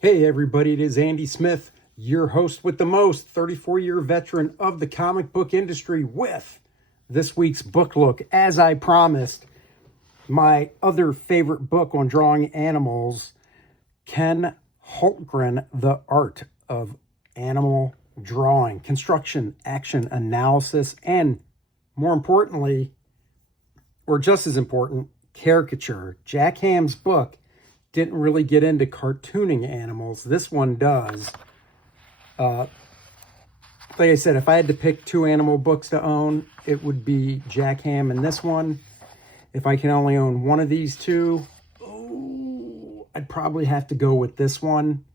Hey everybody, it is Andy Smith, your host with the most, 34-year veteran of the comic book industry with this week's book look. As I promised, my other favorite book on drawing animals, Ken Hultgren, The Art of Animal Drawing, Construction, Action, Analysis, and more importantly, or just as important, caricature. Jack Ham's book didn't really get into cartooning animals. This one does. Like I said, if I had to pick two animal books to own, it would be Jack Ham and this one. If I can only own one of these two, I'd probably have to go with this one.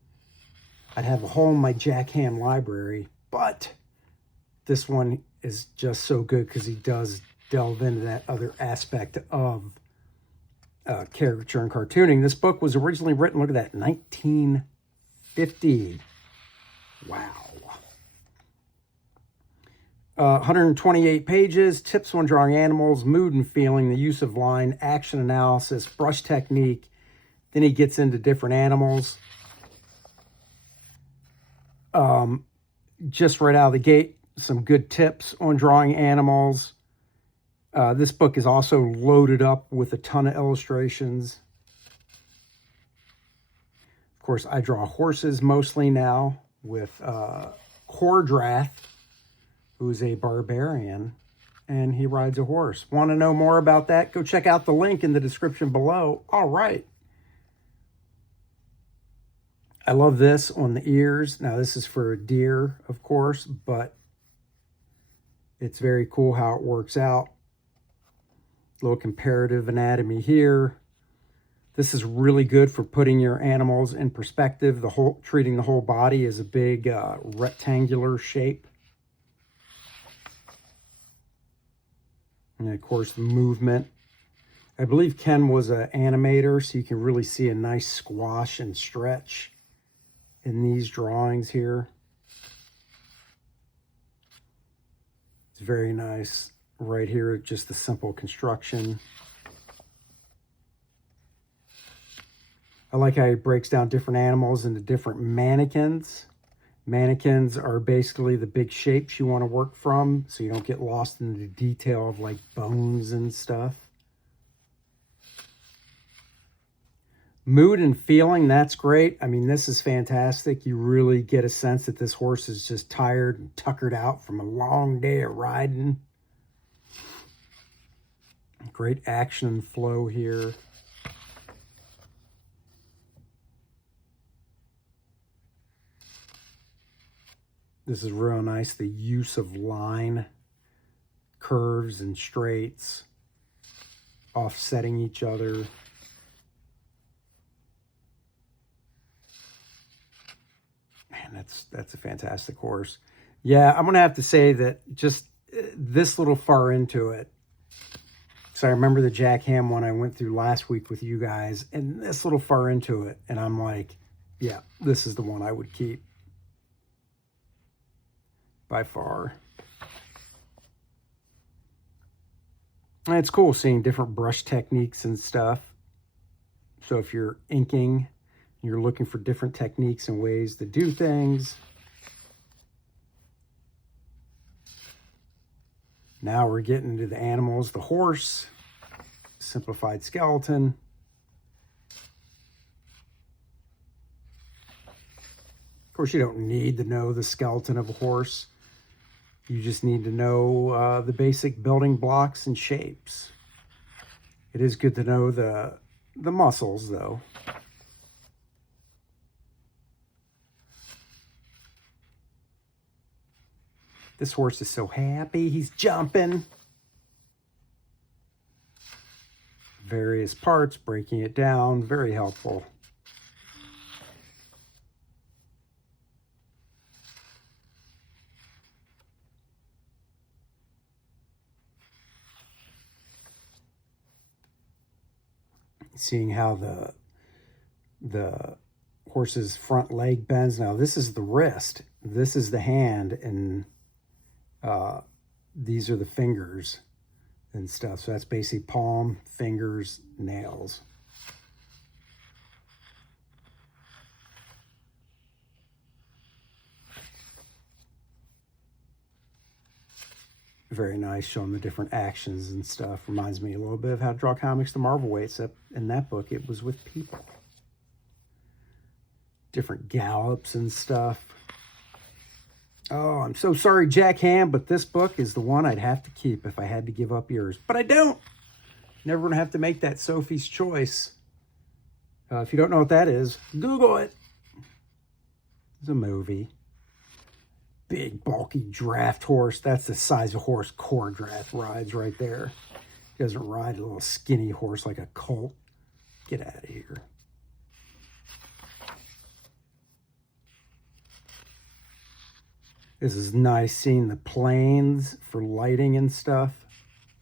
I'd have a hole in my Jack Ham library, but this one is just so good because he does delve into that other aspect of caricature and cartooning. This book was originally written, look at that, 1950. Wow. 128 pages, tips on drawing animals, mood and feeling, the use of line, action analysis, brush technique. Then he gets into different animals. Just right out of the gate, some good tips on drawing animals. This book is also loaded up with a ton of illustrations. Of course, I draw horses mostly now with Kor-Drath, who's a barbarian, and he rides a horse. Want to know more about that? Go check out the link in the description below. All right. I love this on the ears. Now, this is for a deer, of course, but it's very cool how it works out. Little comparative anatomy here. This is really good for putting your animals in perspective. Treating the whole body as a big rectangular shape. And of course, the movement. I believe Ken was an animator, so you can really see a nice squash and stretch in these drawings here. It's very nice. Right here, just the simple construction. I like how he breaks down different animals into different mannequins. Mannequins are basically the big shapes you want to work from, so you don't get lost in the detail of like bones and stuff. Mood and feeling, that's great. I mean, this is fantastic. You really get a sense that this horse is just tired and tuckered out from a long day of riding. Great action and flow here. This is real nice. The use of line, curves and straights, offsetting each other. Man, that's a fantastic horse. Yeah, I'm going to have to say that just this little far into it. So I remember the Jack Ham one I went through last week with you guys, and this little far into it, and I'm like, yeah, this is the one I would keep by far. And it's cool seeing different brush techniques and stuff. So if you're inking, you're looking for different techniques and ways to do things. Now we're getting into the animals, the horse, simplified skeleton. Of course, you don't need to know the skeleton of a horse. You just need to know the basic building blocks and shapes. It is good to know the muscles, though. This horse is so happy. He's jumping. Various parts, breaking it down. Very helpful. Seeing how the horse's front leg bends. Now, this is the wrist. This is the hand, and these are the fingers and stuff. So that's basically palm, fingers, nails. Very nice, showing the different actions and stuff. Reminds me a little bit of how to draw comics the Marvel way, except in that book it was with people. Different gallops and stuff. Oh, I'm so sorry, Jack Ham, but this book is the one I'd have to keep if I had to give up yours. But I don't. Never going to have to make that Sophie's Choice. If you don't know what that is, Google it. It's a movie. Big, bulky draft horse. That's the size of horse Kor-Drath rides right there. He doesn't ride a little skinny horse like a colt. Get out of here. This is nice seeing the planes for lighting and stuff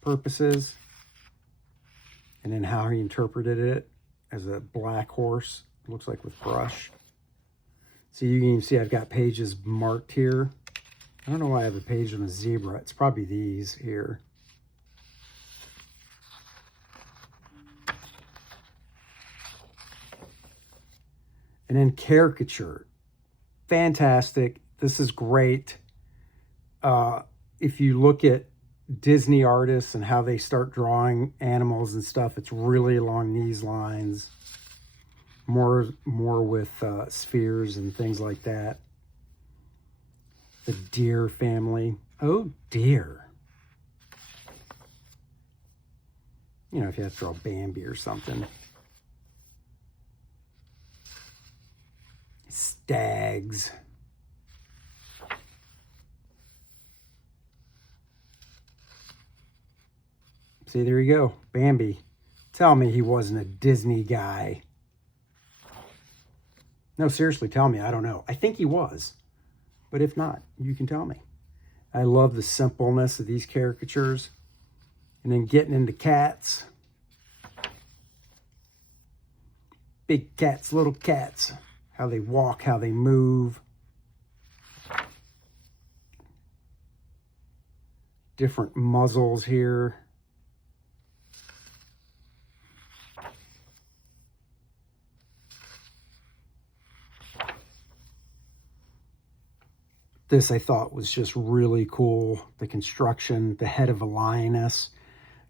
purposes. And then how he interpreted it as a black horse. It looks like with brush. So you can even see I've got pages marked here. I don't know why I have a page on a zebra. It's probably these here. And then caricature. Fantastic. This is great. If you look at Disney artists and how they start drawing animals and stuff, it's really along these lines. More with spheres and things like that. The deer family. Oh, dear. You know, if you have to draw Bambi or something. Stags. See, there you go. Bambi. Tell me he wasn't a Disney guy. No, seriously, tell me. I don't know. I think he was. But if not, you can tell me. I love the simpleness of these caricatures. And then getting into cats. Big cats, little cats. How they walk, how they move. Different muzzles here. This I thought was just really cool. The construction, the head of a lioness.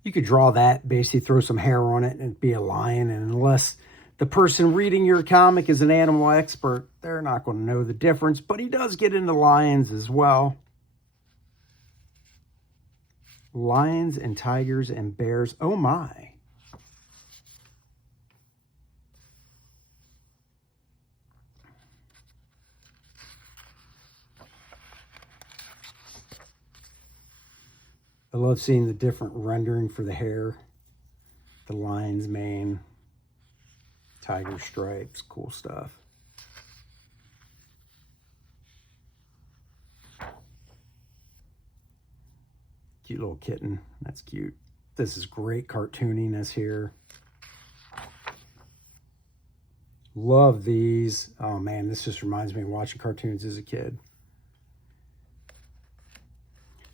You could draw that, basically throw some hair on it and it'd be a lion. And unless the person reading your comic is an animal expert, they're not going to know the difference. But he does get into lions as well. Lions and tigers and bears. Oh my. I love seeing the different rendering for the hair. The lion's mane. Tiger stripes. Cool stuff. Cute little kitten. That's cute. This is great cartooniness here. Love these. Oh man, this just reminds me of watching cartoons as a kid.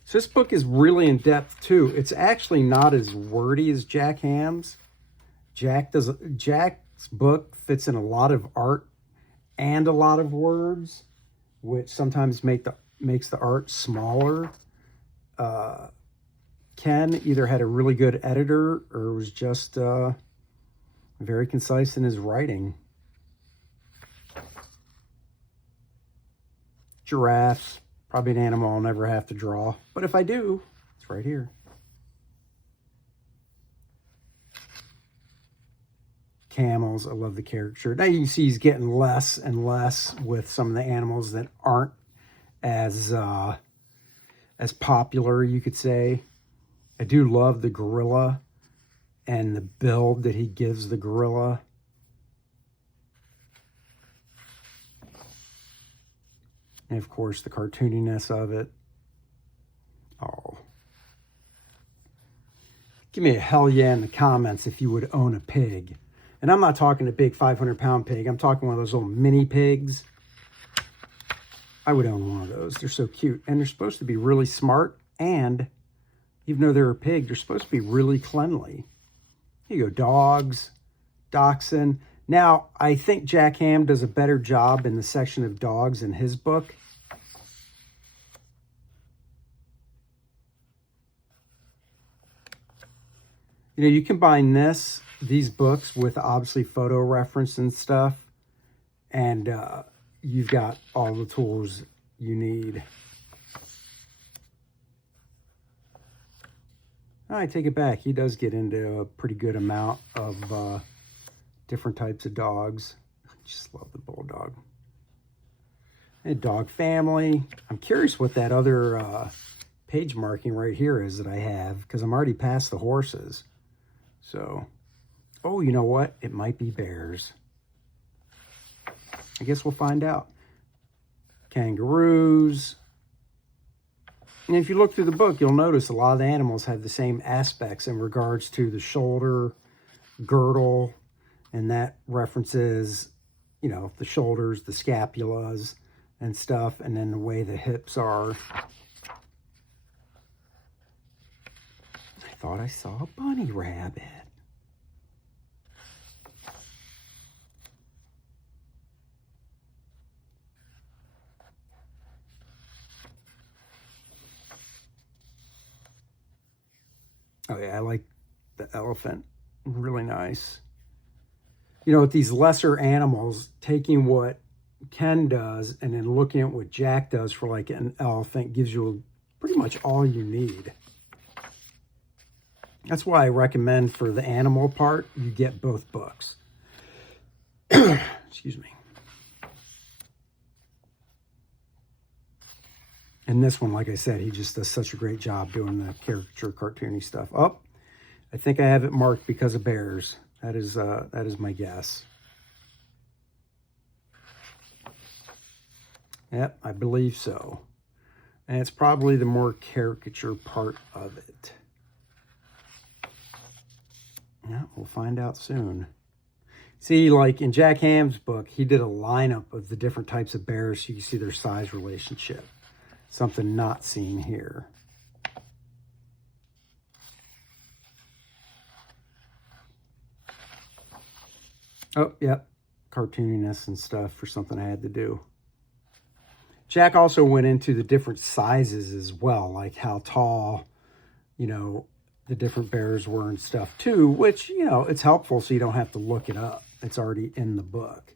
So this book is really in depth too. It's actually not as wordy as Jack Ham's. Jack's book fits in a lot of art and a lot of words, which sometimes makes the art smaller. Ken either had a really good editor or was just very concise in his writing. Giraffes. Probably an animal I'll never have to draw. But if I do, it's right here. Camels. I love the caricature. Now you can see he's getting less and less with some of the animals that aren't as popular, you could say. I do love the gorilla and the build that he gives the gorilla. And of course, the cartooniness of it. Oh. Give me a hell yeah in the comments if you would own a pig. And I'm not talking a big 500-pound pig. I'm talking one of those little mini pigs. I would own one of those. They're so cute. And they're supposed to be really smart. And even though they're a pig, they're supposed to be really cleanly. Here you go, dogs, dachshund. Now, I think Jack Ham does a better job in the section of dogs in his book. You know, you combine these books with obviously photo reference and stuff, and you've got all the tools you need. I take it back. He does get into a pretty good amount of different types of dogs. I just love the bulldog. A dog family. I'm curious what that other page marking right here is that I have, because I'm already past the horses. So, oh, you know what? It might be bears. I guess we'll find out. Kangaroos. And if you look through the book, you'll notice a lot of the animals have the same aspects in regards to the shoulder, girdle, and that references, you know, the shoulders, the scapulas and stuff, and then the way the hips are. I thought I saw a bunny rabbit. Oh yeah, I like the elephant. Really nice. You know, with these lesser animals, taking what Ken does and then looking at what Jack does for like an elephant gives you pretty much all you need. That's why I recommend for the animal part, you get both books. Excuse me. And this one, like I said, he just does such a great job doing the caricature cartoony stuff. Oh, I think I have it marked because of bears. That is my guess. Yep, I believe so. And it's probably the more caricature part of it. Yeah, we'll find out soon. See, like in Jack Ham's book, he did a lineup of the different types of bears so you can see their size relationship. Something not seen here. Oh, yep. Cartooniness and stuff for something I had to do. Jack also went into the different sizes as well, like how tall, you know, the different bears were and stuff too, which, you know, it's helpful so you don't have to look it up. It's already in the book.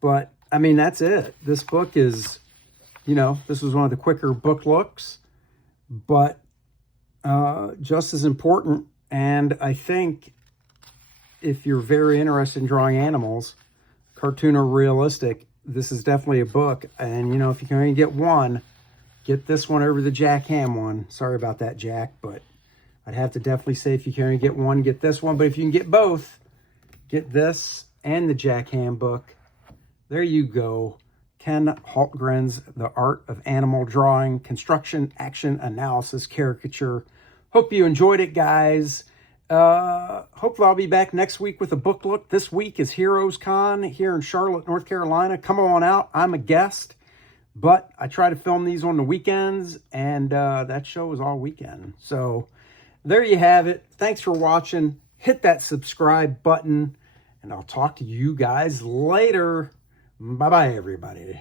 But, I mean, that's it. This book is, you know, this was one of the quicker book looks, but just as important. And I think if you're very interested in drawing animals, cartoon or realistic, this is definitely a book. And, you know, if you can only get one, get this one over the Jack Ham one. Sorry about that, Jack, but I'd have to definitely say if you can only get one, get this one. But if you can get both, get this and the Jack Ham book. There you go. Ken Hultgren's The Art of Animal Drawing, Construction, Action, Analysis, Caricature. Hope you enjoyed it, guys. Hopefully I'll be back next week with a book look. This week is Heroes Con here in Charlotte, North Carolina. Come on out. I'm a guest, but I try to film these on the weekends, and that show is all weekend. So there you have it. Thanks for watching. Hit that subscribe button, and I'll talk to you guys later. Bye-bye, everybody.